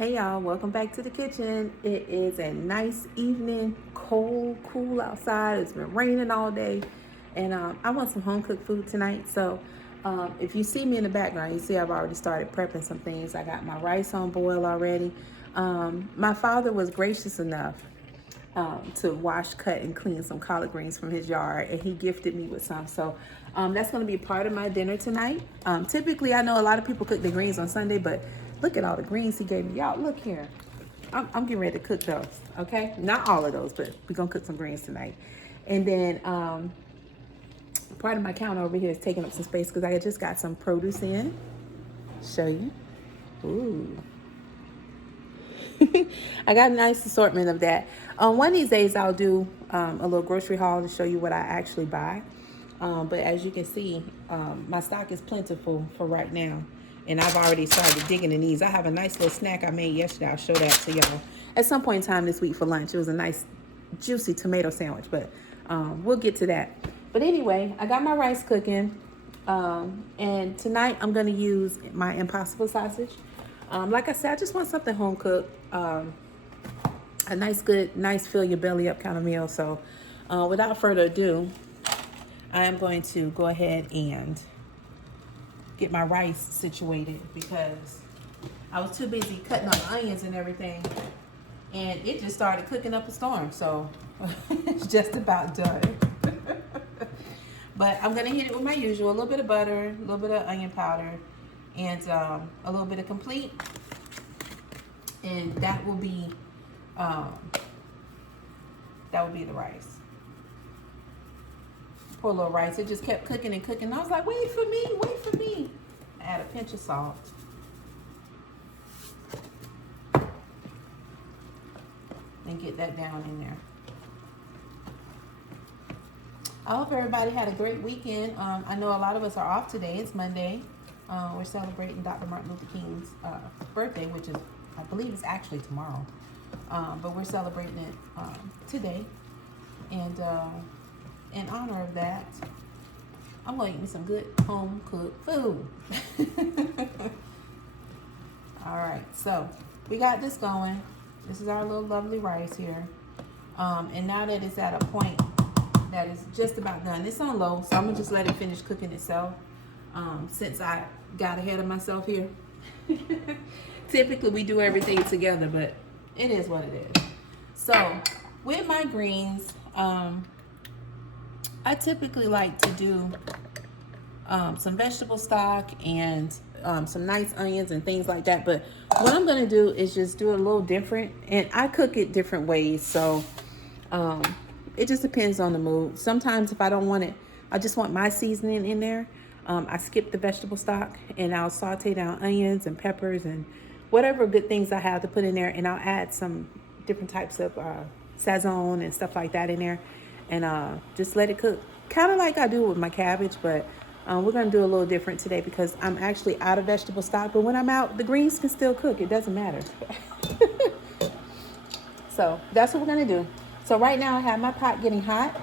Hey y'all, welcome back to the kitchen. It is a nice evening, cool outside. It's been raining all day, and I want some home cooked food tonight. So if you see me in the background, you see I've already started prepping some things. I got my rice on boil already. My father was gracious enough to wash, cut, and clean some collard greens from his yard, and he gifted me with some. So that's going to be part of my dinner tonight. Typically, I know a lot of people cook the greens on Sunday, but look at all the greens he gave me. Y'all, look here. I'm getting ready to cook those, okay? Not all of those, but we're going to cook some greens tonight. And then part of my counter over here is taking up some space because I just got some produce in. Show you. Ooh. I got a nice assortment of that. One of these days I'll do a little grocery haul to show you what I actually buy. But as you can see, my stock is plentiful for right now. And I've already started digging in these. I have a nice little snack I made yesterday. I'll show that to y'all at some point in time this week for lunch. It was a nice juicy tomato sandwich, but we'll get to that. But anyway, I got my rice cooking. And tonight I'm going to use my Impossible sausage. Like I said, I just want something home cooked, a nice fill your belly up kind of meal. So without further ado, I am going to go ahead and get my rice situated because I was too busy cutting up onions and everything, and it just started cooking up a storm. So it's just about done. But I'm gonna hit it with my usual: a little bit of butter, a little bit of onion powder, and a little bit of complete, and that will be the rice. Pour a little rice. It just kept cooking and cooking. I was like, wait for me. I add a pinch of salt. And get that down in there. I hope everybody had a great weekend. I know a lot of us are off today. It's Monday. We're celebrating Dr. Martin Luther King's birthday, which is, I believe, is actually tomorrow. But we're celebrating it today. And in honor of that, I'm going to eat me some good home cooked food. All right, so we got this going. This is our little lovely rice here. And now that it's at a point that is just about done, it's on low, so I'm going to just let it finish cooking itself since I got ahead of myself here. Typically, we do everything together, but it is what it is. So with my greens, I typically like to do some vegetable stock and some nice onions and things like that. But what I'm going to do is just do it a little different. And I cook it different ways. So it just depends on the mood. Sometimes if I don't want it, I just want my seasoning in there. I skip the vegetable stock and I'll saute down onions and peppers and whatever good things I have to put in there. And I'll add some different types of sazon and stuff like that in there. And just let it cook, kind of like I do with my cabbage, but we're going to do a little different today because I'm actually out of vegetable stock. But when I'm out, the greens can still cook. It doesn't matter. So that's what we're going to do. So right now I have my pot getting hot.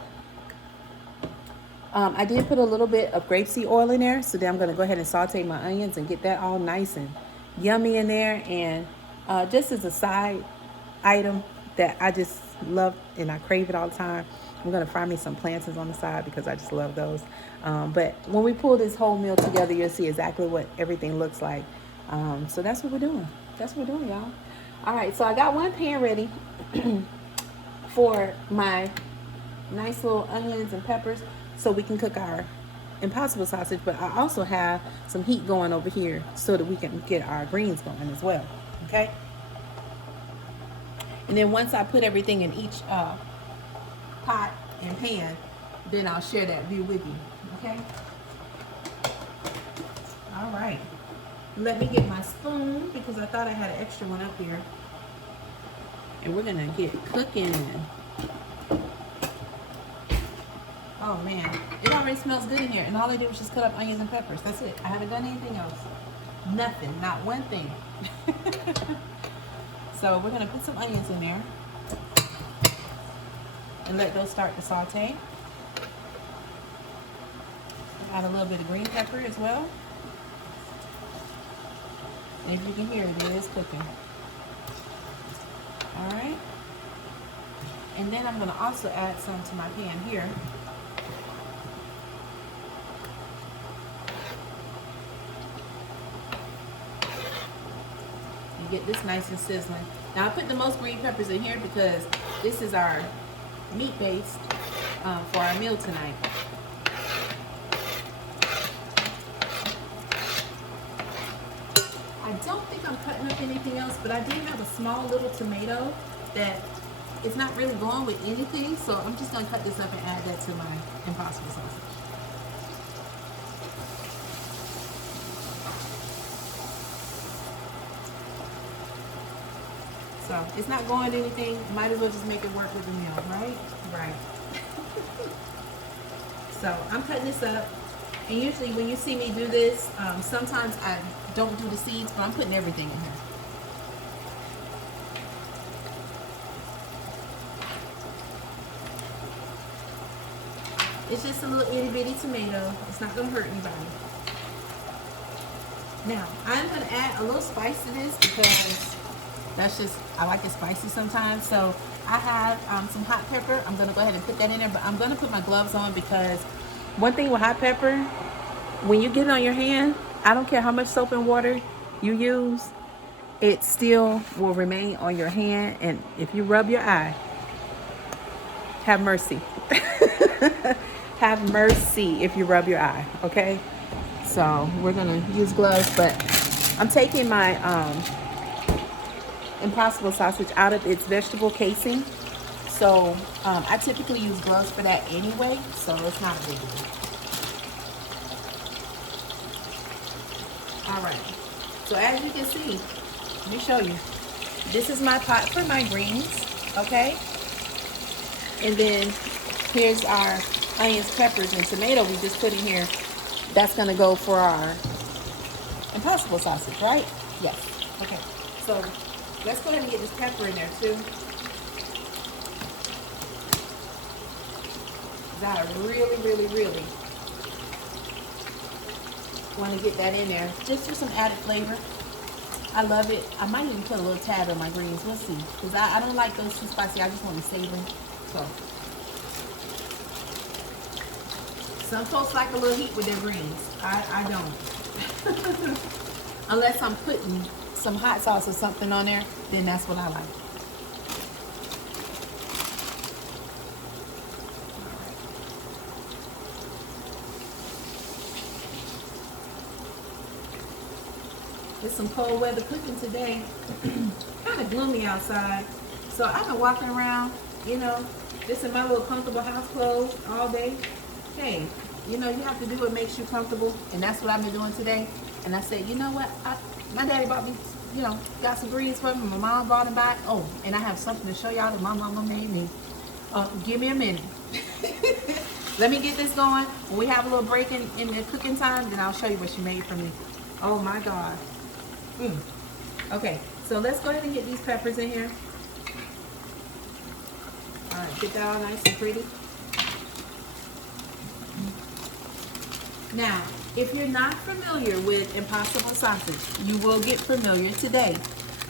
I did put a little bit of grapeseed oil in there. So then I'm going to go ahead and saute my onions and get that all nice and yummy in there. And just as a side item that I just love and I crave it all the time, I'm going to fry me some plantains on the side because I just love those. But when we pull this whole meal together, you'll see exactly what everything looks like. So that's what we're doing. That's what we're doing, y'all. All right, so I got one pan ready for my nice little onions and peppers so we can cook our Impossible sausage. But I also have some heat going over here so that we can get our greens going as well. Okay? And then once I put everything in each pot and pan, then I'll share that view with you. Okay? All right. Let me get my spoon because I thought I had an extra one up here. And we're going to get cooking. Oh man, it already smells good in here. And all I did was just cut up onions and peppers. That's it. I haven't done anything else. Nothing. Not one thing. So we're going to put some onions in there and let those start to saute. Add a little bit of green pepper as well. And if you can hear it, it is cooking. All right. And then I'm going to also add some to my pan here. You get this nice and sizzling. Now I put the most green peppers in here because this is our meat base for our meal tonight. I don't think I'm cutting up anything else, but I did have a small little tomato that is not really going with anything, so I'm just gonna cut this up and add that to my impossible sausage. So it's not going to anything. Might as well just make it work with the meal, right? Right. So I'm cutting this up. And usually when you see me do this, sometimes I don't do the seeds, but I'm putting everything in here. It's just a little itty bitty tomato. It's not gonna hurt anybody. Now, I'm gonna add a little spice to this because that's just, I like it spicy sometimes. So I have some hot pepper. I'm gonna go ahead and put that in there, but I'm gonna put my gloves on because one thing with hot pepper, when you get it on your hand, I don't care how much soap and water you use, it still will remain on your hand. And if you rub your eye, have mercy. Have mercy if you rub your eye, okay? So we're gonna use gloves, but I'm taking my impossible sausage out of its vegetable casing. So I typically use gloves for that anyway, so it's not a big deal. All right, so as you can see, let me show you. This is my pot for my greens, okay? And then here's our onions, peppers, and tomato we just put in here. That's gonna go for our impossible sausage, right? Yes. Okay, so let's go ahead and get this pepper in there too. I really want to get that in there just for some added flavor. I love it. I might even put a little tad on my greens. We'll see, because I don't like those too spicy. I just want to savory. So some folks like a little heat with their greens. I don't. Unless I'm putting some hot sauce or something on there, then that's what I like. It's some cold weather cooking today. Kind of gloomy outside. So I've been walking around, you know, just in my little comfortable house clothes all day. Hey, you know, you have to do what makes you comfortable. And that's what I've been doing today. And I said, you know what? My daddy bought me, you know, got some greens for me. My mom brought them back. Oh, and I have something to show y'all that my mama made me. Give me a minute. Let me get this going. When we have a little break in the cooking time, then I'll show you what she made for me. Oh my God. Okay, so let's go ahead and get these peppers in here. All right, get that all nice and pretty. Now, if you're not familiar with impossible sausage, you will get familiar today.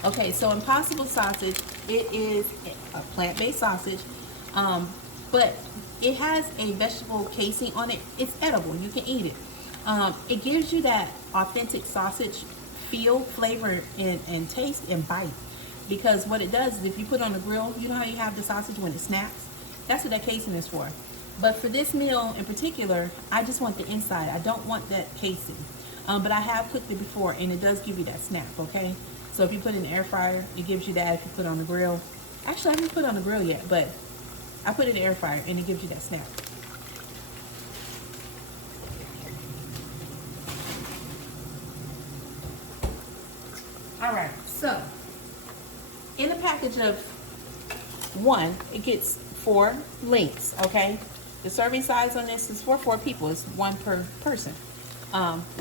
Okay, so impossible sausage, it is a plant-based sausage, but it has a vegetable casing on it. It's edible, you can eat it. It gives you that authentic sausage feel, flavor, and taste and bite. Because what it does is if you put it on the grill, you know how you have the sausage when it snaps? That's what that casing is for. But for this meal in particular, I just want the inside. I don't want that casing. But I have cooked it before and it does give you that snap, okay? So if you put it in the air fryer, it gives you that. If you put it on the grill, actually I haven't put it on the grill yet, but I put it in the air fryer and it gives you that snap. All right, so in a package of one, it gets 4 links, okay? The serving size on this is for 4 people. It's 1 per person.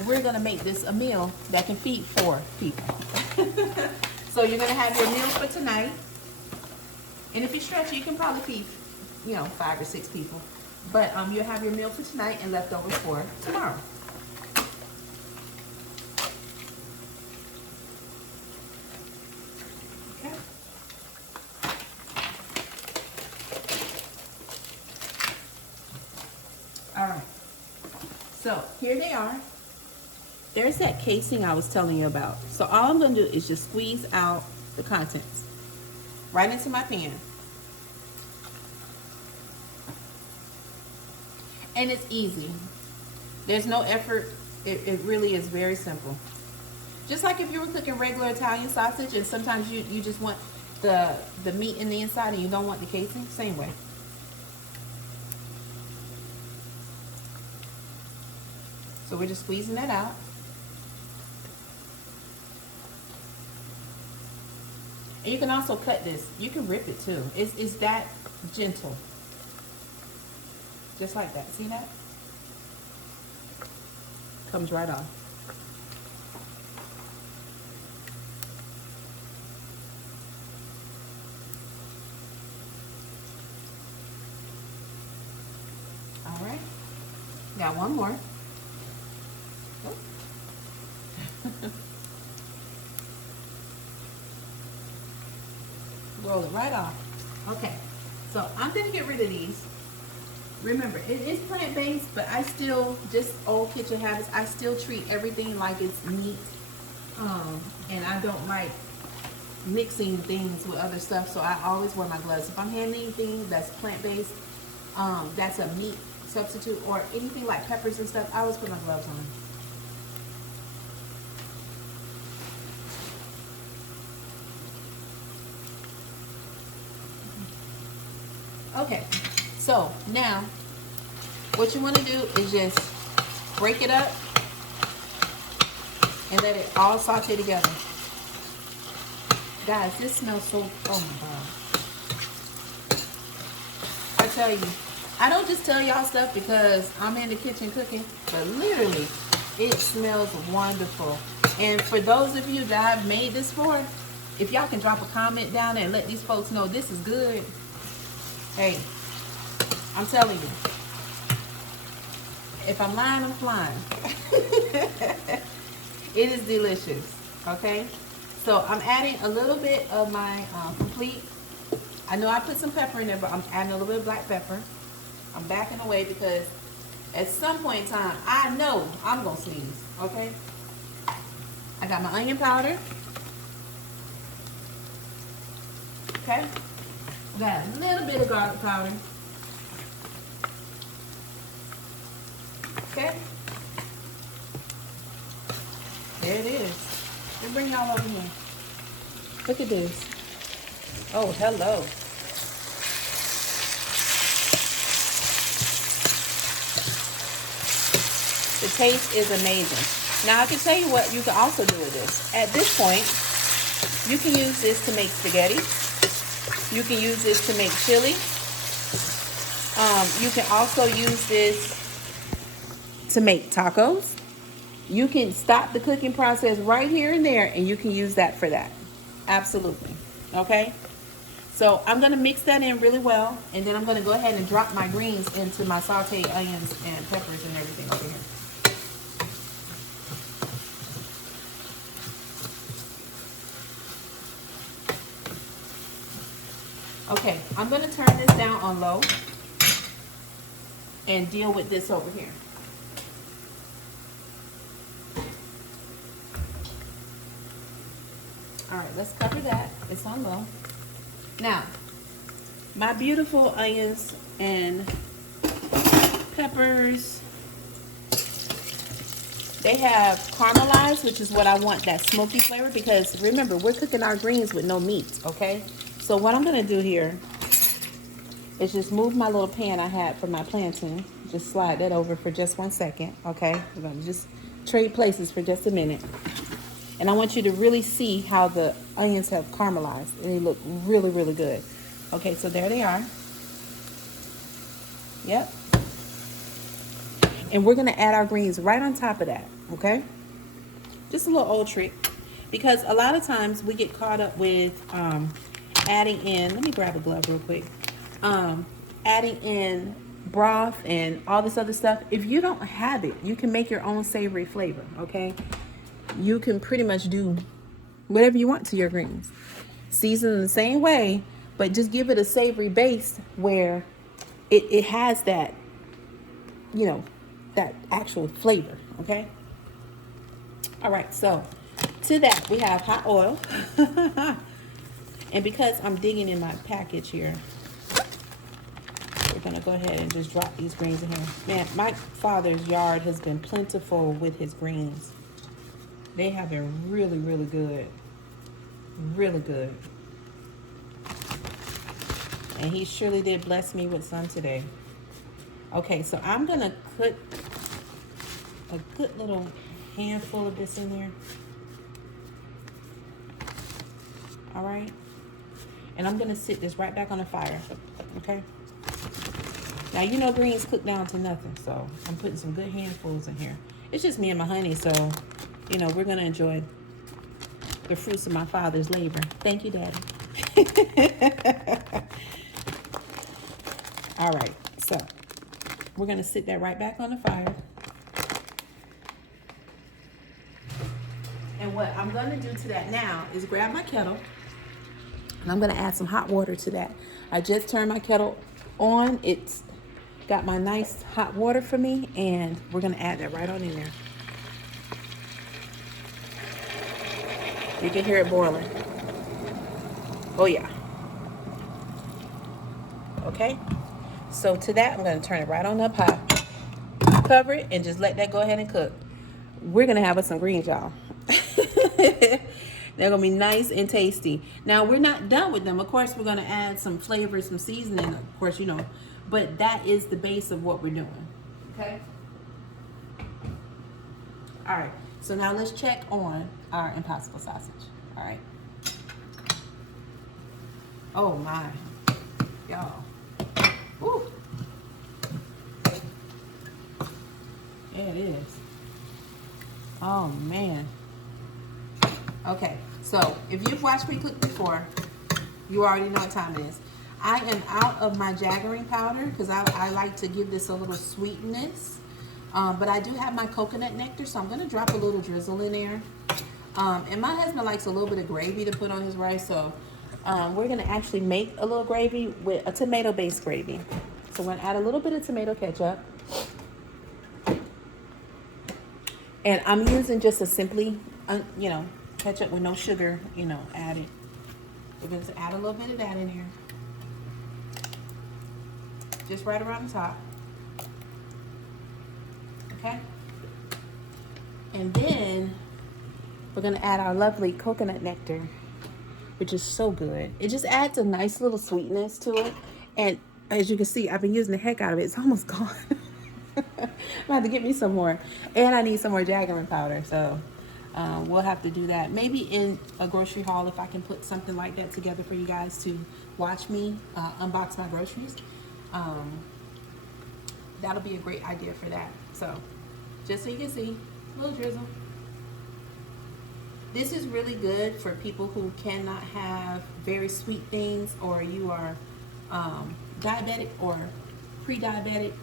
We're gonna make this a meal that can feed 4 people. So you're gonna have your meal for tonight. And if you stretch, you can probably feed, you know, 5 or 6 people. But you'll have your meal for tonight and leftovers for tomorrow. So here they are. There's that casing I was telling you about. So all I'm going to do is just squeeze out the contents right into my pan. And it's easy. There's no effort. It really is very simple. Just like if you were cooking regular Italian sausage and sometimes you just want the meat in the inside and you don't want the casing, same way. So we're just squeezing that out. And you can also cut this. You can rip it too. It's that gentle. Just like that. See that? Comes right off. All right. Got one more. Roll it right off. Okay, so I'm gonna get rid of these. Remember, it is plant-based, but I still, just old kitchen habits, I still treat everything like it's meat. And I don't like mixing things with other stuff, so I always wear my gloves. If I'm handling anything that's plant-based, that's a meat substitute, or anything like peppers and stuff, I always put my gloves on. Okay, so now what you want to do is just break it up and let it all saute together. Guys, this smells so, oh my God. I tell you, I don't just tell y'all stuff because I'm in the kitchen cooking, but literally, it smells wonderful. And for those of you that I've made this for, if y'all can drop a comment down there and let these folks know this is good. Hey, I'm telling you, if I'm lying, I'm flying. It is delicious, okay? So I'm adding a little bit of my complete, I know I put some pepper in there, but I'm adding a little bit of black pepper. I'm backing away because at some point in time, I know I'm gonna sneeze, okay? I got my onion powder, okay? Got a little bit of garlic powder. Okay. There it is. Let me bring y'all over here. Look at this. Oh, hello. The taste is amazing. Now I can tell you what you can also do with this. At this point, you can use this to make spaghetti. You can use this to make chili. You can also use this to make tacos. You can stop the cooking process right here and there, and you can use that for that. Absolutely. Okay? So I'm going to mix that in really well, and then I'm going to go ahead and drop my greens into my sauteed onions and peppers and everything over here. Okay, I'm going to turn this down on low and deal with this over here. All right, let's cover that. It's on low. Now, my beautiful onions and peppers, they have caramelized, which is what I want, that smoky flavor, because remember, we're cooking our greens with no meat, okay? So what I'm gonna do here is just move my little pan I had for my plantain. Just slide that over for just 1 second, okay? We're gonna just trade places for just a minute. And I want you to really see how the onions have caramelized, and they look really, really good. Okay, so there they are. Yep. And we're gonna add our greens right on top of that, okay? Just a little old trick, because a lot of times we get caught up with adding in, let me grab a glove real quick, adding in broth and all this other stuff. If you don't have it, you can make your own savory flavor, okay? You can pretty much do whatever you want to your greens. Season the same way, but just give it a savory base where it has that, you know, that actual flavor, okay? All right, so to that we have hot oil. And because I'm digging in my package here, we're gonna go ahead and just drop these greens in here. Man, my father's yard has been plentiful with his greens. They have been really, really good. Really good. And he surely did bless me with some today. Okay, so I'm gonna put a good little handful of this in there. All right. And I'm gonna sit this right back on the fire, okay? Now, you know greens cook down to nothing, so I'm putting some good handfuls in here. It's just me and my honey, so, you know, we're gonna enjoy the fruits of my father's labor. Thank you, Daddy. All right, so we're gonna sit that right back on the fire. And what I'm gonna do to that now is grab my kettle, and I'm gonna add some hot water to that. I just turned my kettle on. It's got my nice hot water for me, and we're gonna add that right on in there. You can hear it boiling. Oh yeah. Okay, so to that I'm gonna turn it right on up high, cover it, and just let that go ahead and cook. We're gonna have us some greens, y'all. They're gonna be nice and tasty. Now, we're not done with them. Of course, we're gonna add some flavor, some seasoning, of course, you know, but that is the base of what we're doing. Okay. All right, so now let's check on our impossible sausage. All right. Oh my, y'all. Woo. Yeah, it is. Oh man. Okay, so if you've watched me cook before, you already know what time it is. I am out of my jaggery powder because I like to give this a little sweetness. But I do have my coconut nectar, so I'm going to drop a little drizzle in there. And my husband likes a little bit of gravy to put on his rice, so we're going to actually make a little gravy with a tomato-based gravy. So we're going to add a little bit of tomato ketchup. And I'm using just a simply, you know, ketchup with no sugar, you know, added. We're going to add a little bit of that in here. Just right around the top. Okay? And then we're going to add our lovely coconut nectar, which is so good. It just adds a nice little sweetness to it. And as you can see, I've been using the heck out of it. It's almost gone. I'm going to have to get me some more. And I need some more jaggery powder. So we'll have to do that. Maybe in a grocery haul, if I can put something like that together for you guys to watch me unbox my groceries. That'll be a great idea for that. So just so you can see, a little drizzle. This is really good for people who cannot have very sweet things, or you are diabetic or pre-diabetic.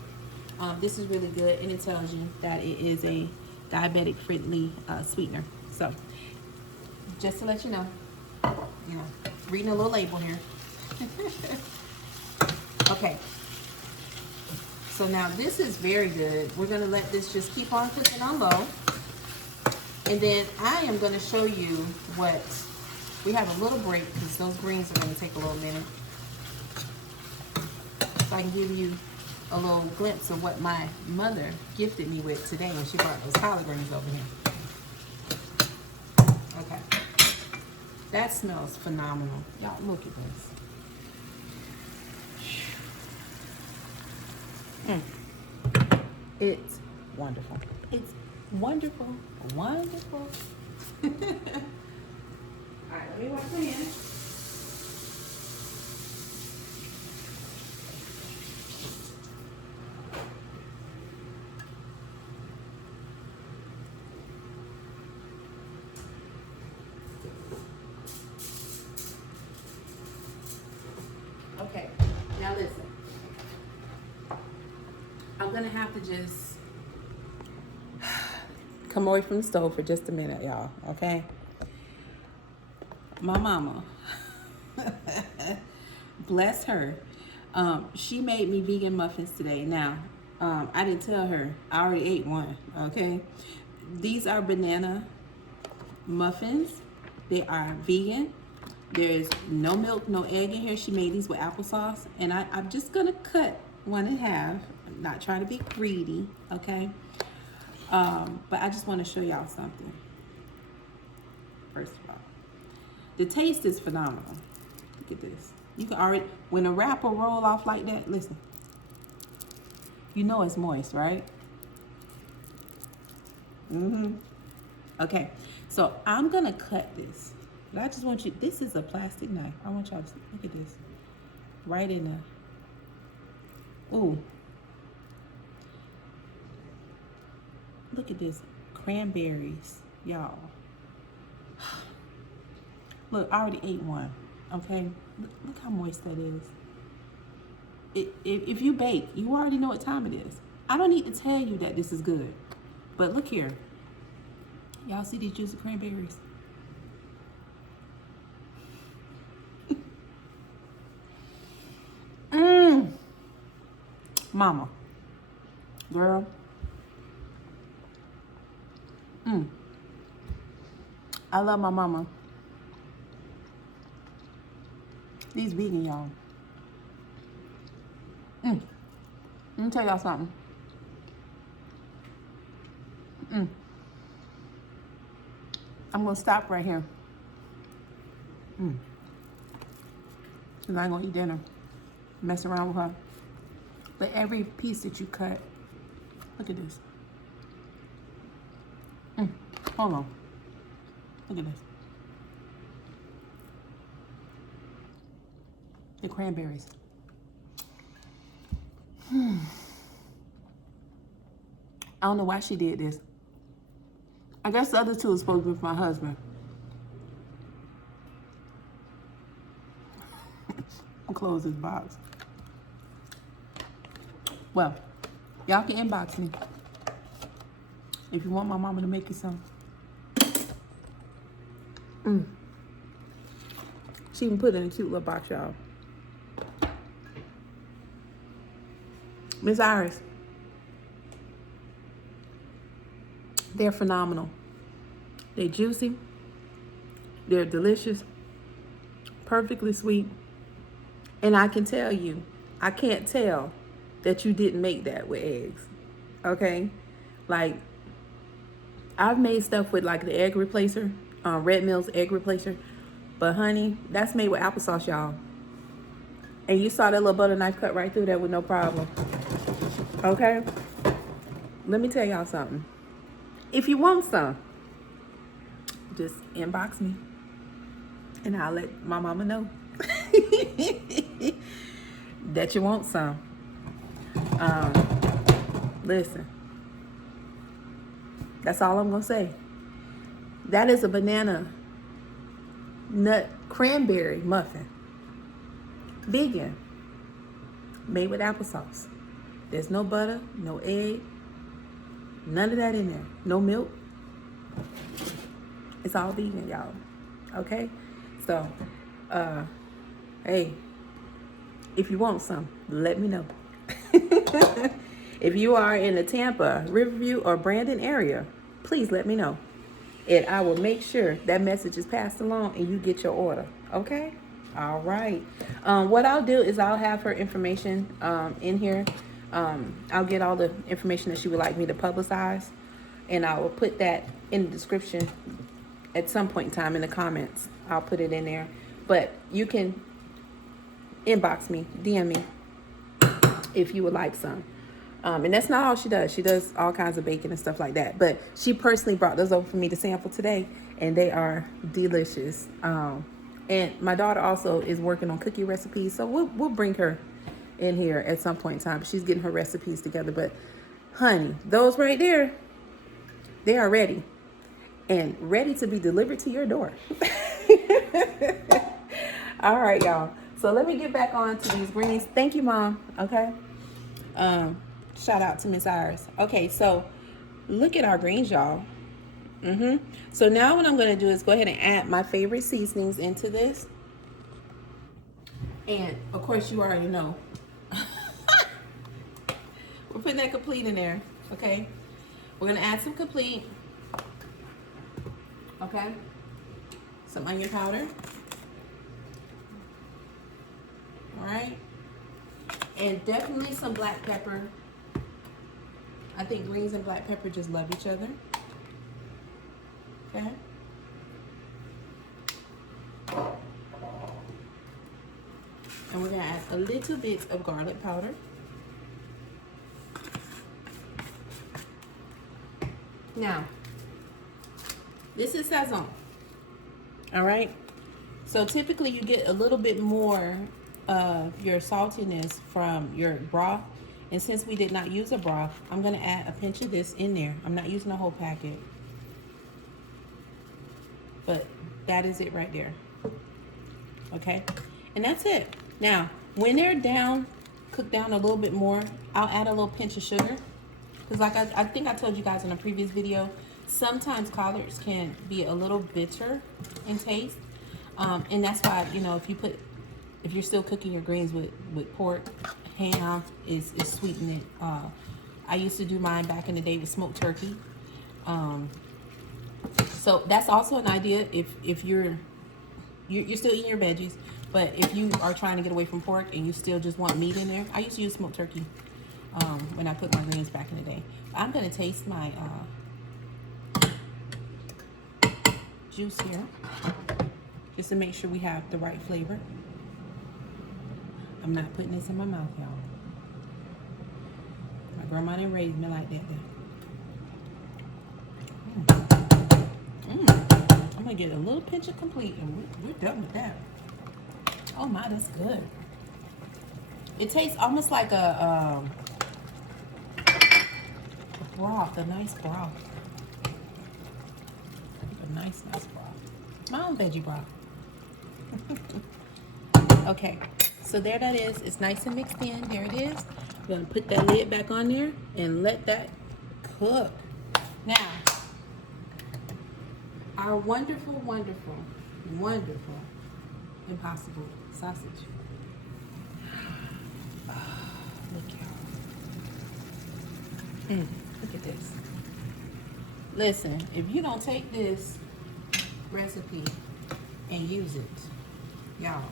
This is really good, and it tells you that it is a diabetic friendly sweetener. So just to let you know, reading a little label here. Okay, so now this is very good. We're gonna let this just keep on cooking on low, and then I am gonna show you what we have. A little break because those greens are gonna take a little minute, so I can give you a little glimpse of what my mother gifted me with today when she brought those collard greens over here. Okay, that smells phenomenal. Y'all look at this. It's wonderful. It's wonderful, wonderful. All right, let me wash my hands. Okay, now listen. I'm gonna have to just come away from the stove for just a minute, y'all, okay? My mama, bless her, she made me vegan muffins today. Now, I didn't tell her. I already ate one, okay? These are banana muffins. They are vegan. There's no milk, no egg in here. She made these with applesauce. And I'm just gonna cut one in half. I'm not trying to be greedy, okay? But I just wanna show y'all something. First of all, the taste is phenomenal. Look at this. You can already, when a wrapper roll off like that, listen, you know it's moist, right? Okay, so I'm gonna cut this. But I just want you, this is a plastic knife. I want y'all to see, look at this. Right in there. Ooh. Look at this, cranberries, y'all. Look, I already ate one, okay? Look how moist that is. If you bake, you already know what time it is. I don't need to tell you that this is good. But look here. Y'all see these juicy cranberries? Mama. Girl. I love my mama. These vegan, y'all. Let me tell y'all something. I'm gonna stop right here. Cause I ain't gonna eat dinner. Mess around with her. But every piece that you cut, look at this. Hold on. Look at this. The cranberries. I don't know why she did this. I guess the other two are supposed to be for my husband. I'll close this box. Well, y'all can inbox me if you want my mama to make you some. She even put it in a cute little box, y'all. Miss Iris. They're phenomenal. They're juicy. They're delicious. Perfectly sweet. And I can tell you, I can't tell that you didn't make that with eggs. Okay? Like, I've made stuff with like the egg replacer, Red Mill's egg replacer. But honey, that's made with applesauce, y'all. And you saw that little butter knife cut right through that with no problem. Okay? Let me tell y'all something. If you want some, just inbox me and I'll let my mama know that you want some. Listen, that's all I'm gonna say. That is a banana nut cranberry muffin, vegan, made with applesauce. There's no butter, no egg, none of that in there. No milk. It's all vegan, y'all. Okay? So, hey, if you want some, let me know. If you are in the Tampa, Riverview, or Brandon area, please let me know. And I will make sure that message is passed along and you get your order. Okay? All right. What I'll do is I'll have her information in here. I'll get all the information that she would like me to publicize, and I will put that in the description at some point in time in the comments. I'll put it in there, but you can inbox me, DM me if you would like some. And that's not all she does. She does all kinds of baking and stuff like that, but she personally brought those over for me to sample today, and they are delicious. And my daughter also is working on cookie recipes, so we'll bring her in here at some point in time. She's getting her recipes together. But honey, those right there, they are ready and ready to be delivered to your door. All right, y'all, so let me get back on to these greens. Thank you, Mom. Okay, shout out to Miss Iris. Okay, so look at our greens, y'all. So now what I'm going to do is go ahead and add my favorite seasonings into this. And of course you already know We're putting that complete in there, okay? We're gonna add some complete, okay? Some onion powder. All right, and definitely some black pepper. I think greens and black pepper just love each other. Okay. And we're gonna add a little bit of garlic powder. Now, this is Sazon. All right. So typically you get a little bit more of your saltiness from your broth. And since we did not use a broth, I'm gonna add a pinch of this in there. I'm not using the whole packet. But that is it right there. Okay, and that's it. Now, when they're down, cooked down a little bit more, I'll add a little pinch of sugar. Because like I think I told you guys in a previous video, sometimes collards can be a little bitter in taste. And that's why, you know, if you're still cooking your greens with pork, ham is sweetening it. I used to do mine back in the day with smoked turkey. So that's also an idea if you're still eating your veggies, but if you are trying to get away from pork and you still just want meat in there. I used to use smoked turkey when I cooked my greens back in the day. I'm gonna taste my juice here, just to make sure we have the right flavor. I'm not putting this in my mouth, y'all. My grandma didn't raise me like that. I'm gonna get a little pinch of complete, and we're done with that. Oh my, that's good. It tastes almost like a broth, a nice broth. A nice broth. My own veggie broth. Okay, so there that is. It's nice and mixed in. There it is. We're gonna put that lid back on there and let that cook. Now, our wonderful, wonderful, wonderful Impossible sausage. Look, y'all. Look at this. Listen, if you don't take this recipe and use it, y'all,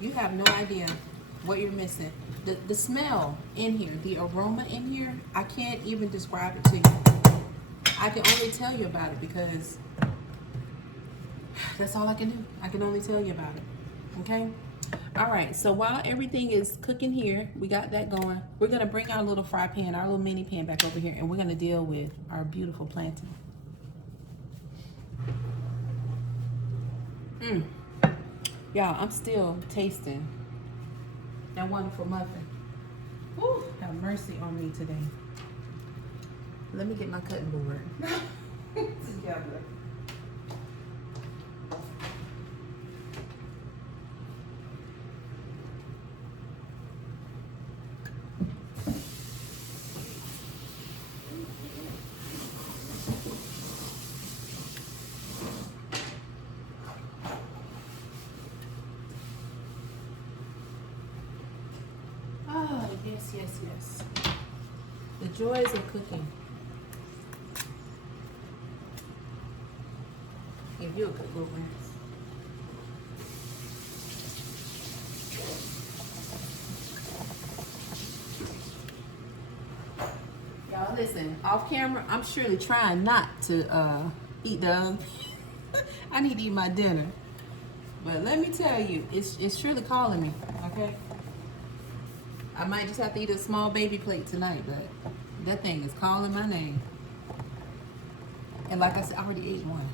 you have no idea what you're missing. The smell in here, the aroma in here, I can't even describe it to you. I can only tell you about it because that's all I can do. I can only tell you about it. Okay? All right, so while everything is cooking here, we got that going. We're gonna bring our little fry pan, our little mini pan back over here, and we're gonna deal with our beautiful plantain. Y'all, I'm still tasting that wonderful muffin. Woo, have mercy on me today. Let me get my cutting board together. Yes. The joys of cooking. Give you a good little rinse. Y'all listen, off camera, I'm surely trying not to eat the I need to eat my dinner. But let me tell you, it's surely calling me, okay? I might just have to eat a small baby plate tonight, but that thing is calling my name. And like I said, I already ate one.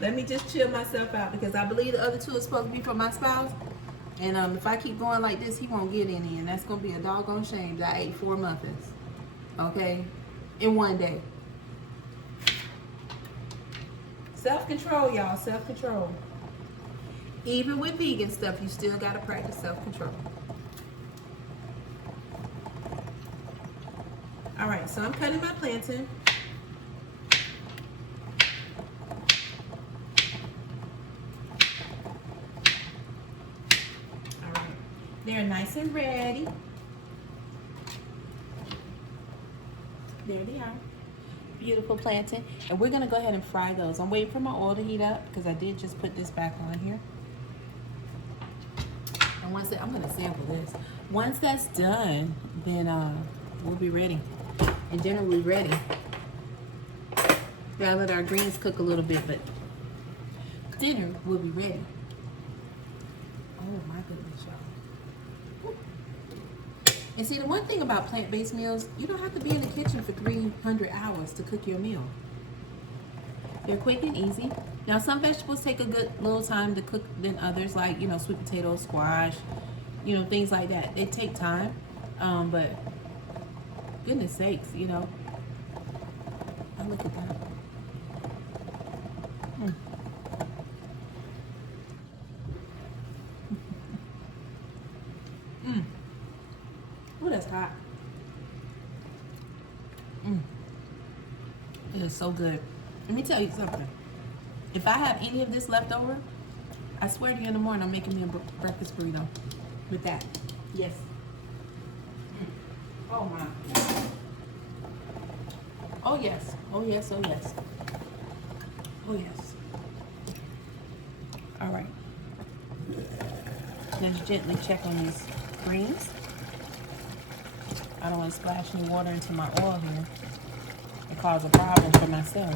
Let me just chill myself out because I believe the other two are supposed to be for my spouse. And if I keep going like this, he won't get any. And that's going to be a doggone shame that I ate 4 muffins. Okay? In one day. Self-control, y'all. Self-control. Even with vegan stuff, you still gotta practice self-control. All right, so I'm cutting my plantain. All right, they're nice and ready. There they are. Beautiful plantain. And we're gonna go ahead and fry those. I'm waiting for my oil to heat up because I did just put this back on here. And once that, I'm gonna sample this. Once that's done, then we'll be ready. And dinner will be ready. Gotta let our greens cook a little bit, but dinner will be ready. Oh my goodness, y'all. And see, the one thing about plant-based meals, you don't have to be in the kitchen for 300 hours to cook your meal. They're quick and easy. Now, some vegetables take a good little time to cook than others, like, you know, sweet potato, squash, you know, things like that. They take time, but goodness sakes, you know. Oh, look at that. Oh, that's hot. It is so good. Let me tell you something. If I have any of this left over, I swear to you in the morning, I'm making me a breakfast burrito with that. Yes. Oh my. Oh yes. Oh yes. Oh yes. Oh yes. All right. Just gently check on these greens. I don't want to splash any water into my oil here and cause a problem for myself.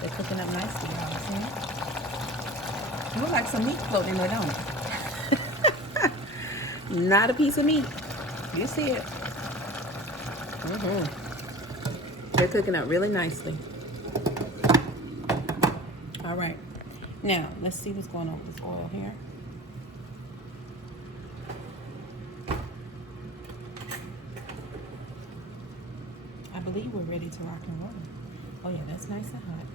They're cooking up nicely, y'all. See? Look like some meat floating in there, don't it? Not a piece of meat. You see it. They're cooking up really nicely. All right. Now, let's see what's going on with this oil here. I believe we're ready to rock and roll. Oh yeah, that's nice and hot.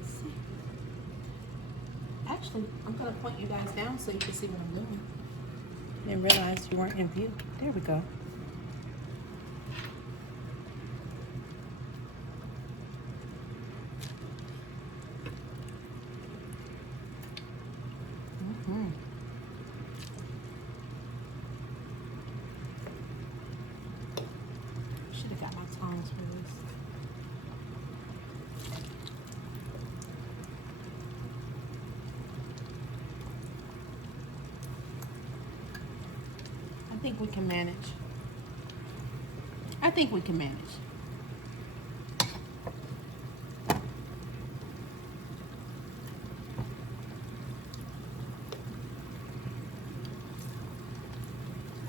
Let's see. Actually, I'm gonna point you guys down so you can see what I'm doing. Didn't realize you weren't in view. There we go. Should have got my tongs for this. I think we can manage. I think we can manage.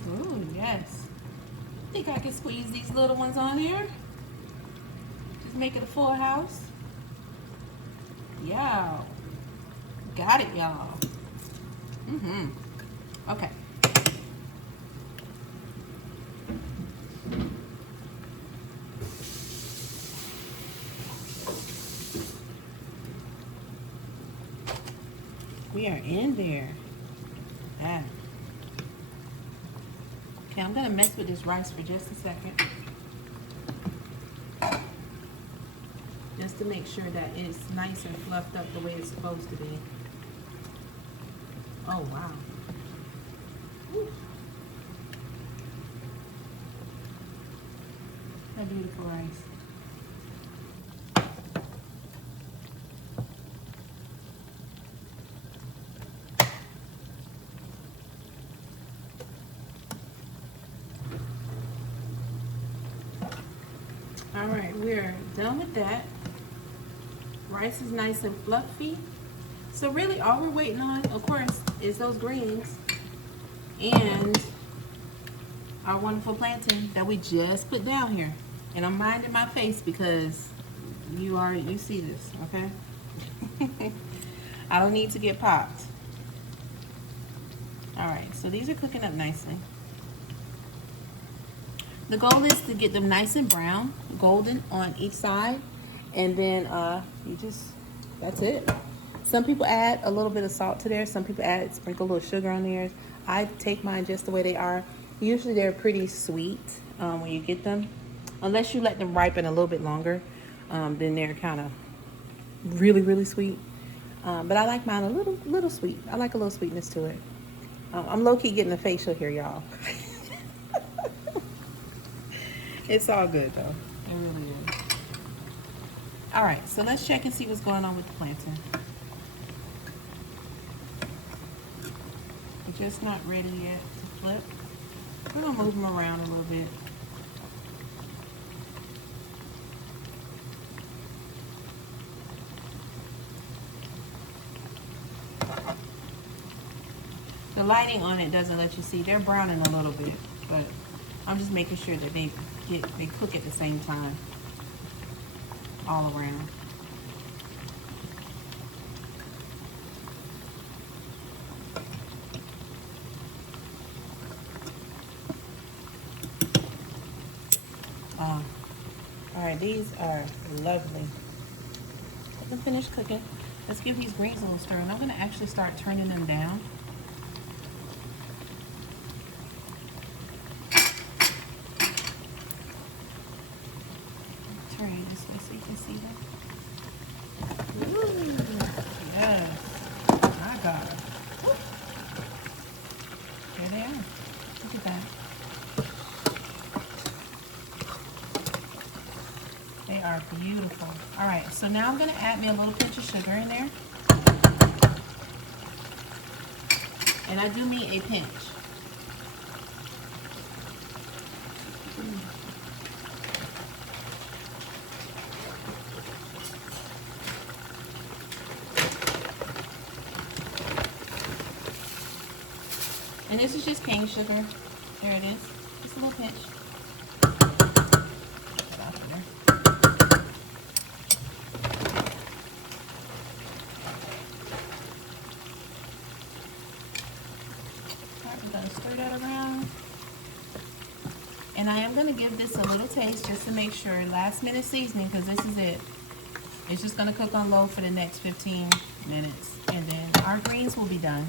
Oh, yes. I think I can squeeze these little ones on here. Just make it a full house. Yeah. Got it, y'all. Okay. We are in there. Ah. Okay, I'm gonna mess with this rice for just a second. Just to make sure that it's nice and fluffed up the way it's supposed to be. Oh, wow. Woo. That beautiful rice. All right, we're done with that. Rice is nice and fluffy. So really all we're waiting on, of course, is those greens and our wonderful plantain that we just put down here. And I'm minding my face because you see this, okay? I don't need to get popped. All right, so these are cooking up nicely. The goal is to get them nice and brown, golden on each side, and then that's it. Some people add a little bit of salt to there. Some people sprinkle a little sugar on theirs. I take mine just the way they are. Usually they're pretty sweet when you get them. Unless you let them ripen a little bit longer, then they're kind of really, really sweet. But I like mine a little sweet. I like a little sweetness to it. I'm low-key getting a facial here, y'all. It's all good, though. It really is. All right, so let's check and see what's going on with the plantain. We're just not ready yet to flip. We're gonna move them around a little bit. The lighting on it doesn't let you see. They're browning a little bit, but I'm just making sure that they cook at the same time all around. All right, these are lovely. Let them finish cooking. Let's give these greens a little stir, and I'm gonna actually start turning them down. Turn it this way so you can see them. Ooh, yes, my God. Woo. There they are. Look at that. They are beautiful. All right, so now I'm gonna add me a little pinch of sugar in there. And I do mean a pinch. And this is just cane sugar. There it is. Just a little pinch. Stir that around, and I am going to give this a little taste just to make sure. Last minute seasoning, because this is it. It's just going to cook on low for the next 15 minutes, and then our greens will be done.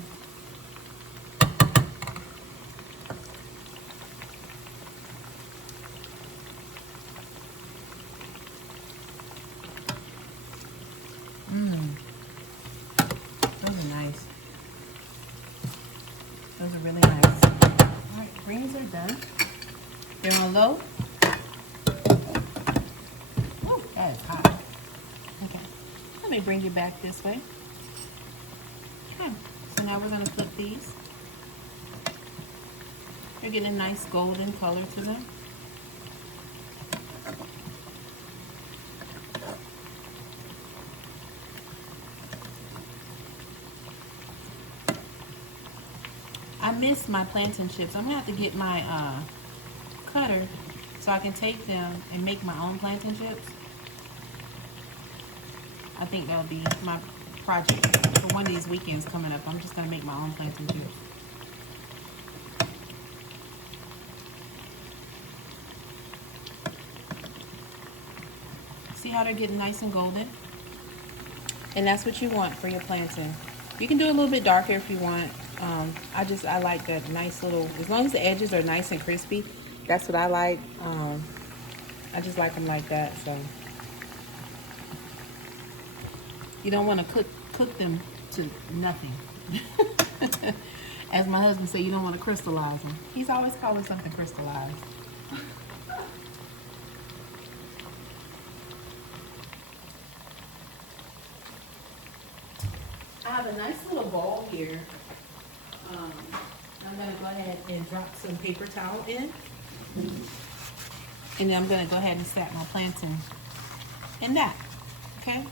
Those are nice. Those are really nice. All right, greens are done. They're on low. Woo, that is hot. Okay, let me bring you back this way. Okay, so now we're gonna flip these. They're getting a nice golden color to them. I miss my plantain chips. I'm gonna have to get my cutter so I can take them and make my own plantain chips. I think that'll be my project for one of these weekends coming up. I'm just gonna make my own plantain chips. See how they're getting nice and golden? And that's what you want for your plantain. You can do it a little bit darker if you want. I like that nice little, as long as the edges are nice and crispy, that's what I like. I just like them like that. So you don't want to cook them to nothing. As my husband said, you don't want to crystallize them. He's always calling something crystallized. I have a nice little bowl here. I'm going to go ahead and drop some paper towel in. And then I'm going to go ahead and set my plantain in that. Okay?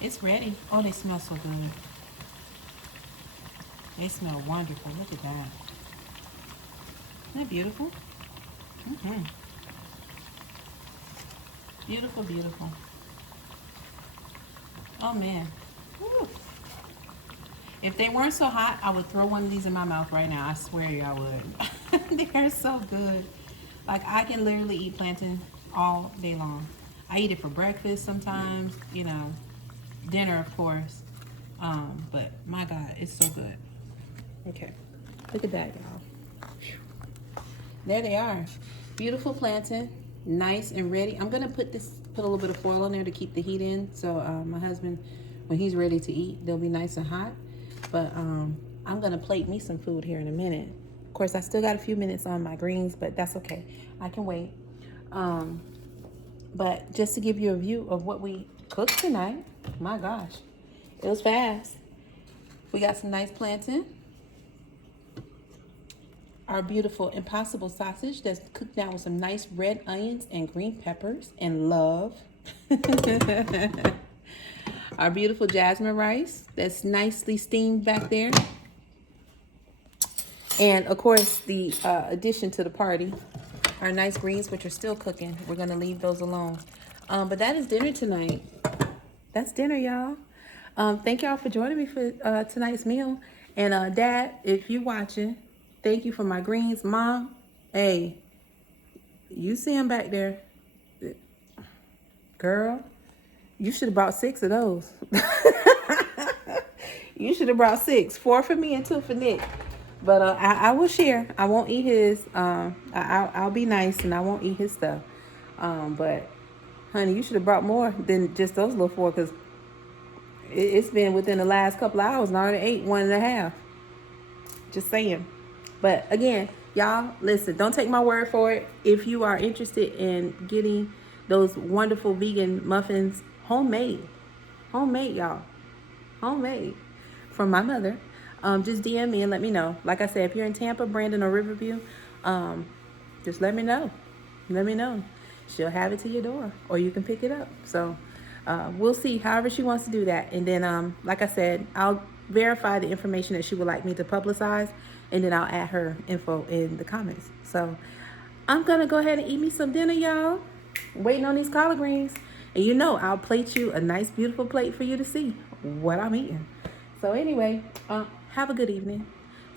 It's ready. Oh, they smell so good. They smell wonderful. Look at that. Isn't that beautiful? Mm-hmm. Beautiful, beautiful. Oh, man. Woo. If they weren't so hot, I would throw one of these in my mouth right now. I swear you I would. They're so good. Like, I can literally eat plantain all day long. I eat it for breakfast sometimes, you know, dinner, of course. But my God, it's so good. Okay, look at that, y'all. There they are. Beautiful plantain, nice and ready. I'm gonna put a little bit of foil on there to keep the heat in. So my husband, when he's ready to eat, they'll be nice and hot. But I'm gonna plate me some food here in a minute. Of course, I still got a few minutes on my greens, but that's okay. I can wait. Um, but just to give you a view of what we cooked tonight, my gosh, it was fast. We got some nice plantain, our beautiful impossible sausage that's cooked down with some nice red onions and green peppers and love. Our beautiful jasmine rice that's nicely steamed back there. And of course, the addition to the party, our nice greens, which are still cooking. We're gonna leave those alone. But that is dinner tonight. That's dinner, y'all. Thank y'all for joining me for tonight's meal. And Dad, if you're watching, thank you for my greens. Mom, hey, you see him back there. Girl, you should have brought 6 of those. You should have brought 6. 4 for me and 2 for Nick. But I will share. I won't eat his. I'll be nice and I won't eat his stuff. But, honey, you should have brought more than just those little 4, because it's been within the last couple of hours and I already ate 1.5. Just saying. But again, y'all, listen, don't take my word for it. If you are interested in getting those wonderful vegan muffins, homemade, y'all, homemade, from my mother, just DM me and let me know. Like I said, if you're in Tampa, Brandon, or Riverview, just let me know. Let me know. She'll have it to your door, or you can pick it up. So we'll see however she wants to do that. And then, like I said, I'll verify the information that she would like me to publicize, and then I'll add her info in the comments. So I'm going to go ahead and eat me some dinner, y'all. Waiting on these collard greens. And you know, I'll plate you a nice, beautiful plate for you to see what I'm eating. So anyway, have a good evening.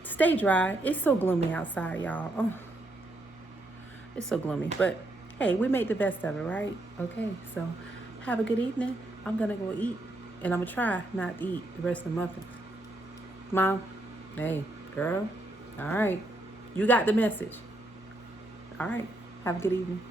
Stay dry. It's so gloomy outside, y'all. Oh, it's so gloomy. But hey, we made the best of it, right? Okay, so have a good evening. I'm going to go eat. And I'm going to try not to eat the rest of the muffins. Mom, hey, girl. All right. You got the message. All right. Have a good evening.